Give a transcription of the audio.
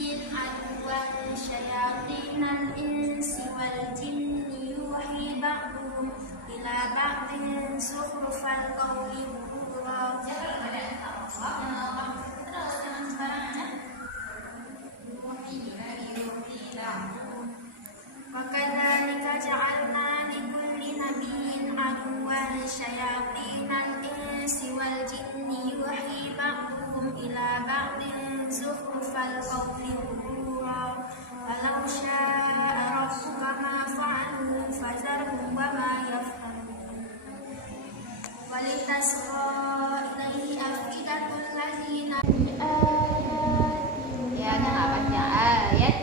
عدوا شياطين الإنس والجن يوحي بعضهم إلى بعض زخرف القول غرورا وكذلك جعلنا لكل نبي عدوا شياطين الإنس والجن يوحي بعضهم إلى بعض زخرف القول غرورا ولو شاء ربك ما فعلوا فذرهم وما يفترون ولتصغى إليه أفئدة الذين Ya, jangan baca ayat